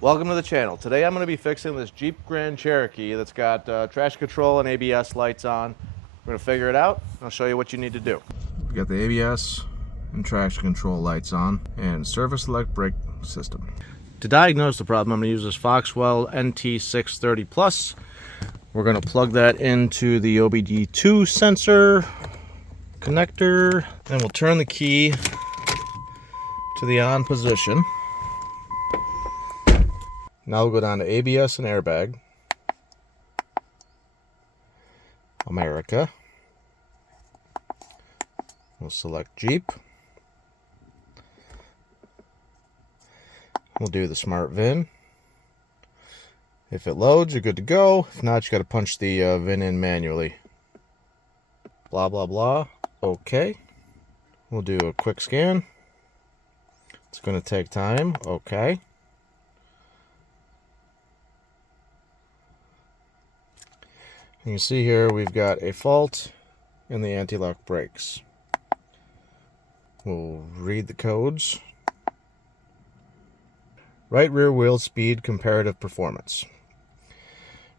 Welcome to the channel. Today I'm going to be fixing this Jeep Grand Cherokee that's got traction control and ABS lights on. We're going to figure it out and I'll show you what you need to do. We got the ABS and traction control lights on and service select brake system. To diagnose the problem, I'm going to use this Foxwell NT630 Plus. We're going to plug that into the OBD2 sensor connector, and we'll turn the key to the on position. Now we'll go down to ABS and airbag, America. We'll select Jeep. We'll do the smart VIN. If it loads, you're good to go. If not, you got to punch the VIN in manually. Blah, blah, blah. Okay. We'll do a quick scan. It's going to take time. Okay. You can see here we've got a fault in the anti-lock brakes. We'll read the codes. Right rear wheel speed comparative performance.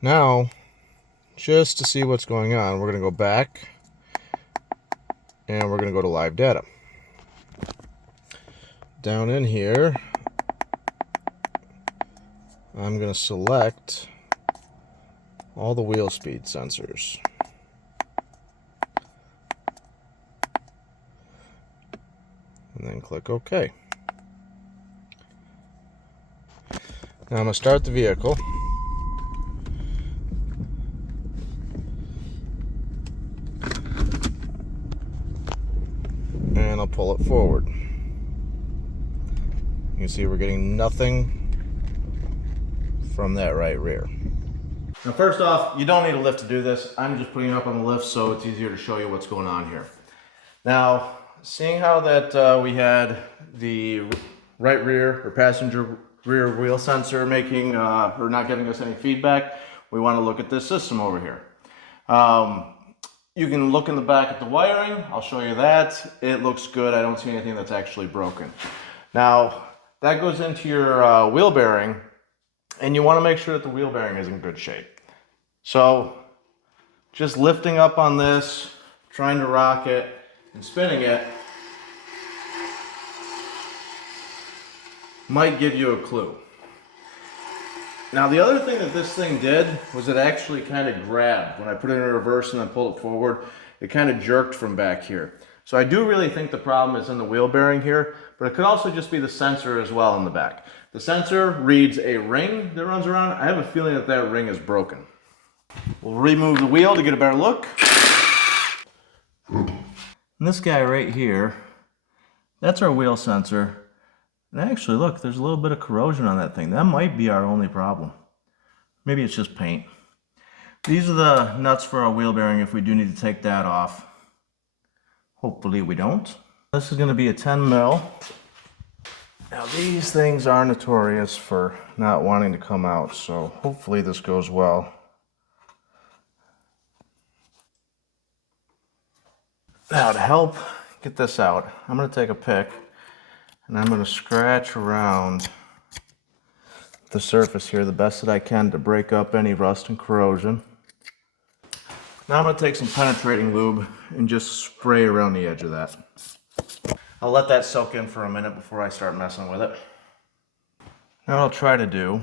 Now, just to see what's going on, we're going to go back and we're going to go to live data. Down in here, I'm going to select all the wheel speed sensors. And then click OK. Now I'm going to start the vehicle. And I'll pull it forward. You can see we're getting nothing from that right rear. Now first off, you don't need a lift to do this. I'm just putting it up on the lift so it's easier to show you what's going on here. Now, seeing how that we had the right rear or passenger rear wheel sensor making or not giving us any feedback, we want to look at this system over here. You can look in the back at the wiring. I'll show you that. It looks good. I don't see anything that's actually broken. Now, that goes into your wheel bearing, and you want to make sure that the wheel bearing is in good shape. So, just lifting up on this, trying to rock it, and spinning it might give you a clue. Now the other thing that this thing did was it actually kind of grabbed. When I put it in reverse and then pulled it forward, it kind of jerked from back here. So I do really think the problem is in the wheel bearing here, but it could also just be the sensor as well in the back. The sensor reads a ring that runs around. I have a feeling that that ring is broken. We'll remove the wheel to get a better look. And this guy right here, that's our wheel sensor. And actually, look, there's a little bit of corrosion on that thing. That might be our only problem. Maybe it's just paint. These are the nuts for our wheel bearing if we do need to take that off. Hopefully we don't. This is going to be a 10 mil. Now these things are notorious for not wanting to come out, so hopefully this goes well. Now to help get this out, I'm going to take a pick and I'm going to scratch around the surface here the best that I can to break up any rust and corrosion. Now I'm going to take some penetrating lube and just spray around the edge of that. I'll let that soak in for a minute before I start messing with it. Now what I'll try to do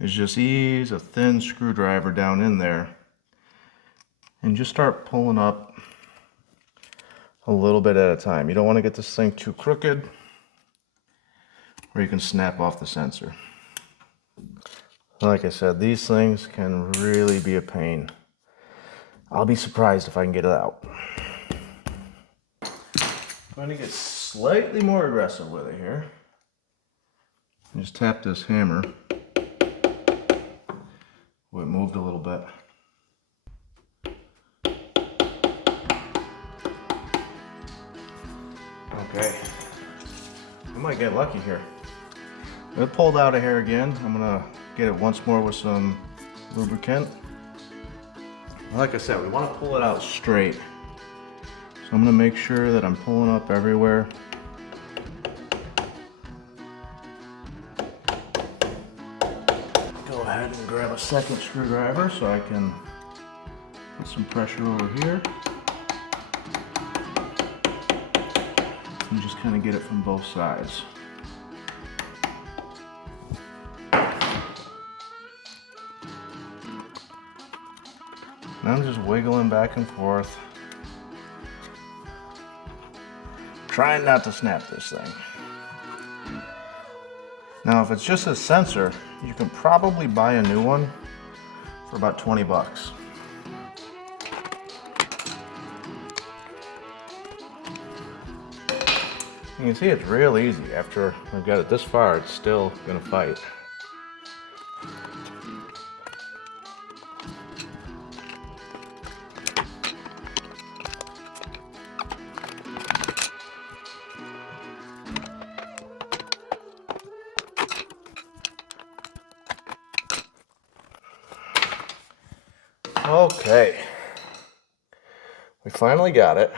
is just ease a thin screwdriver down in there and just start pulling up a little bit at a time. You don't want to get this thing too crooked or you can snap off the sensor. Like I said, these things can really be a pain. I'll be surprised if I can get it out. I'm going to get slightly more aggressive with it here. Just tap this hammer. Oh, it moved a little bit. Okay, I might get lucky here. It pulled out of here again. I'm gonna get it once more with some lubricant. Like I said, we want to pull it out straight. So I'm going to make sure that I'm pulling up everywhere. ahead and grab a second screwdriver so I can put some pressure over here. And just kind of get it from both sides. And I'm just wiggling back and forth, trying not to snap this thing. Now, if it's just a sensor, you can probably buy a new one for about 20 bucks. You can see it's real easy. After I've got it this far, it's still gonna fight. Okay, we finally got it.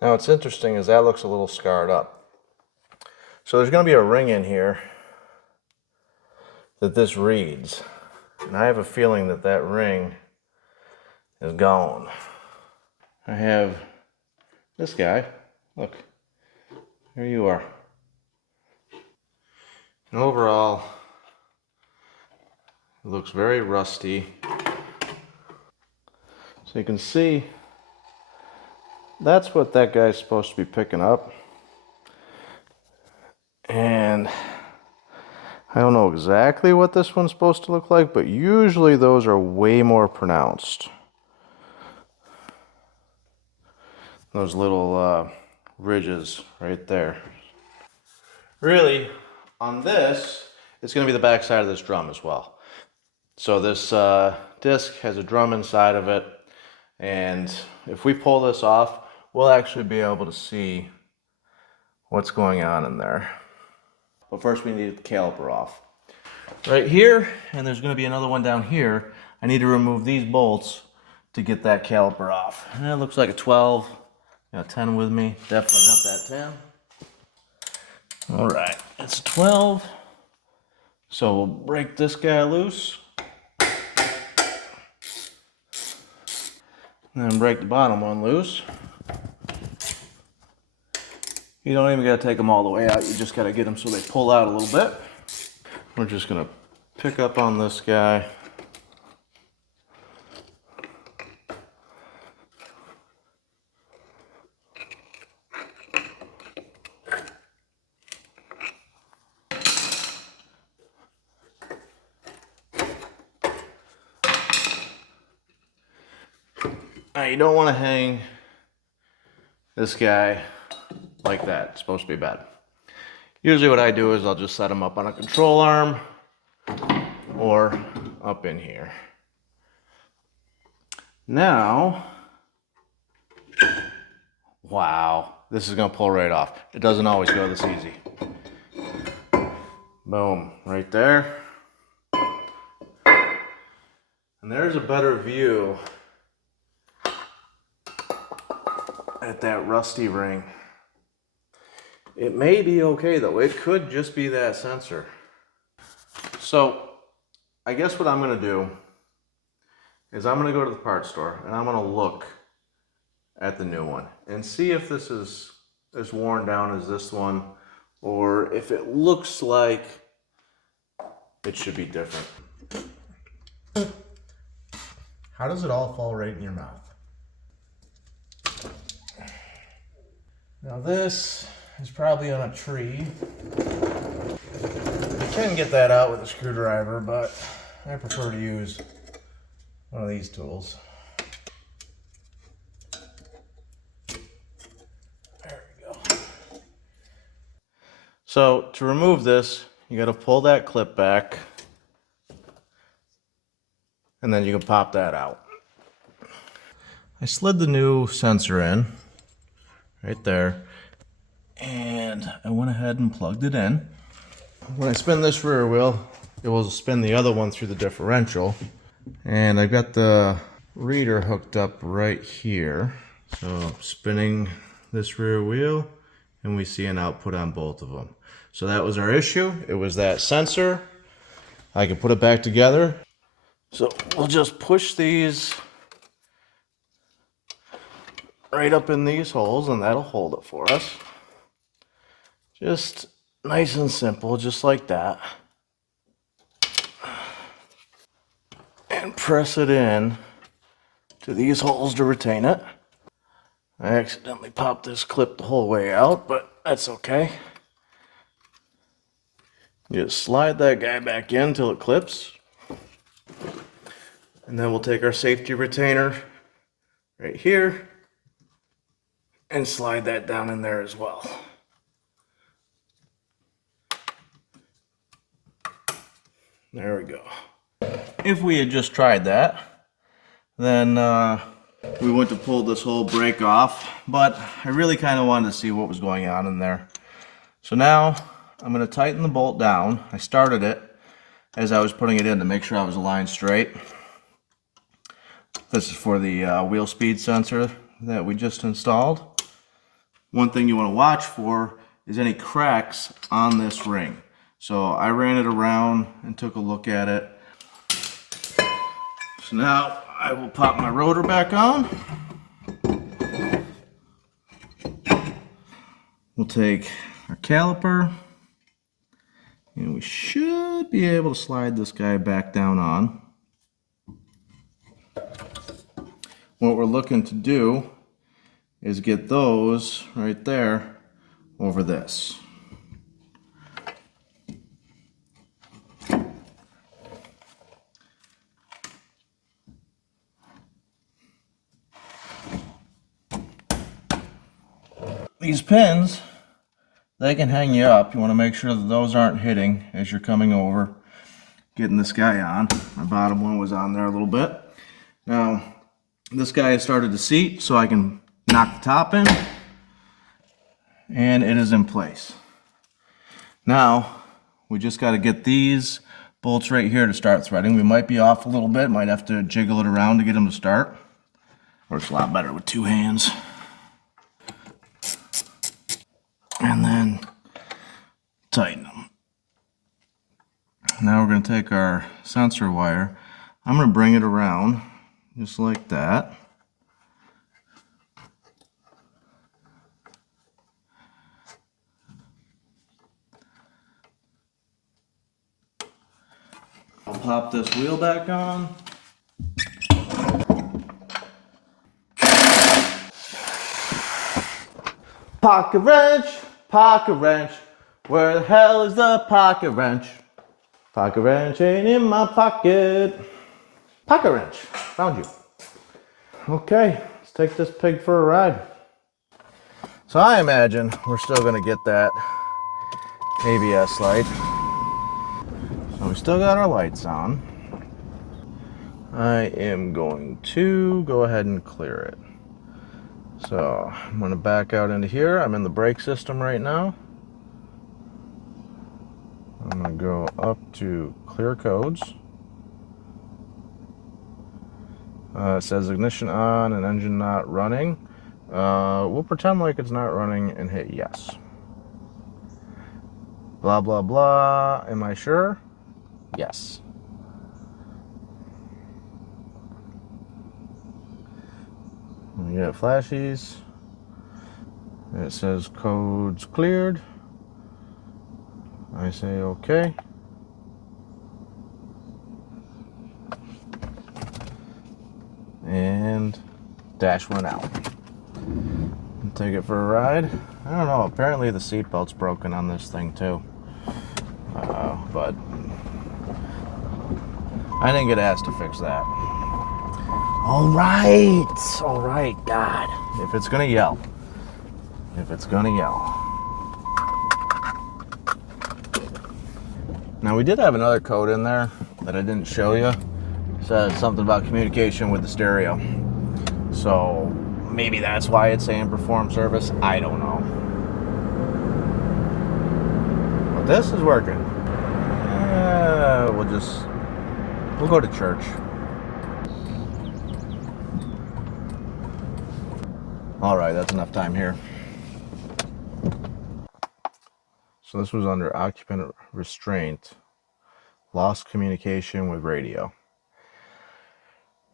Now what's interesting is that looks a little scarred up. So there's going to be a ring in here that this reads. And I have a feeling that that ring is gone. I have this guy. Look, here you are. And overall, it looks very rusty. So you can see that's what that guy's supposed to be picking up. And I don't know exactly what this one's supposed to look like, but usually those are way more pronounced. Those little ridges right there. Really, on this, it's going to be the back side of this drum as well. So this disc has a drum inside of it. And if we pull this off, we'll actually be able to see what's going on in there. But first we need the caliper off. Right here, and there's going to be another one down here, I need to remove these bolts to get that caliper off. And that looks like a 12. Got a 10 with me. Definitely not that 10. Alright, it's a 12. So we'll break this guy loose. And then break the bottom one loose. You don't even got to take them all the way out. You just got to get them so they pull out a little bit. We're just going to pick up on this guy. Now you don't want to hang this guy like that. It's supposed to be bad. Usually what I do is I'll just set him up on a control arm or up in here. Now, wow, this is going to pull right off. It doesn't always go this easy. Boom, right there. And there's a better view at that rusty ring. It may be okay though. It could just be that sensor. So I guess what I'm going to do is I'm going to go to the parts store and I'm going to look at the new one and see if this is as worn down as this one, or if it looks like it should be different. How does it all fall right in your mouth? Now this is probably on a tree. You can get that out with a screwdriver, but I prefer to use one of these tools. There we go. So to remove this, you got to pull that clip back, and then you can pop that out. I slid the new sensor in right there, and I went ahead and plugged it in. When I spin this rear wheel, it will spin the other one through the differential, and I've got the reader hooked up right here. So spinning this rear wheel, and we see an output on both of them. So that was our issue. It was that sensor. I can put it back together. So we'll just push these right up in these holes and that'll hold it for us. Just nice and simple, just like that. And press it in to these holes to retain it. I accidentally popped this clip the whole way out, but that's okay. You just slide that guy back in until it clips. And then we'll take our safety retainer right here and slide that down in there as well. There we go. If we had just tried that, then we wouldn't have pulled this whole brake off, but I really kind of wanted to see what was going on in there. So now I'm going to tighten the bolt down. I started it as I was putting it in to make sure I was aligned straight. This is for the wheel speed sensor that we just installed. One thing you want to watch for is any cracks on this ring. So I ran it around and took a look at it. So now I will pop my rotor back on. We'll take our caliper and we should be able to slide this guy back down on. What we're looking to do is get those right there over this. These pins, they can hang you up. You want to make sure that those aren't hitting as you're coming over, getting this guy on. My bottom one was on there a little bit. Now, this guy has started to seat, so I can knock the top in, and it is in place. Now, we just got to get these bolts right here to start threading. We might be off a little bit, might have to jiggle it around to get them to start. Works a lot better with two hands. And then tighten them. Now we're going to take our sensor wire. I'm going to bring it around just like that. I'll pop this wheel back on. Pocket wrench, where the hell is the pocket wrench? Pocket wrench ain't in my pocket. Pocket wrench, found you. Okay, let's take this pig for a ride. So I imagine we're still gonna get that ABS light. So we still got our lights on. I am going to go ahead and clear it. So I'm going to back out into here. I'm in the brake system right now. I'm going to go up to clear codes. It says ignition on and engine not running. We'll pretend like it's not running and hit yes. Blah, blah, blah. Am I sure? Yes. We get flashies. It says codes cleared. I say okay. And dash went out. Take it for a ride. I don't know, apparently the seatbelt's broken on this thing too. But I didn't get asked to fix that. All right, God. If it's gonna yell. Now we did have another code in there that I didn't show you. It says something about communication with the stereo. So maybe that's why it's saying perform service. I don't know. But this is working. We'll go to church. All right, that's enough time here. So this was under occupant restraint. Lost communication with radio.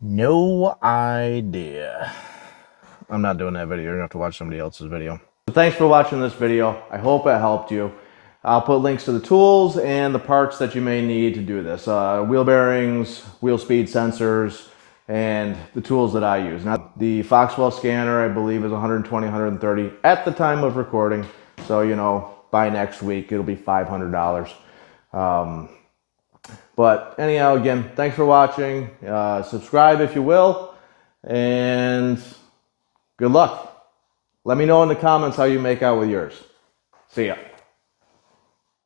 No idea. I'm not doing that video. You're gonna have to watch somebody else's video. So thanks for watching this video. I hope it helped you. I'll put links to the tools and the parts that you may need to do this. Wheel bearings, wheel speed sensors, and the tools that I use. Now, the Foxwell scanner, I believe, is 120, 130 at the time of recording. So, you know, by next week, it'll be $500. But anyhow, again, thanks for watching. Subscribe if you will, and good luck. Let me know in the comments how you make out with yours. See ya.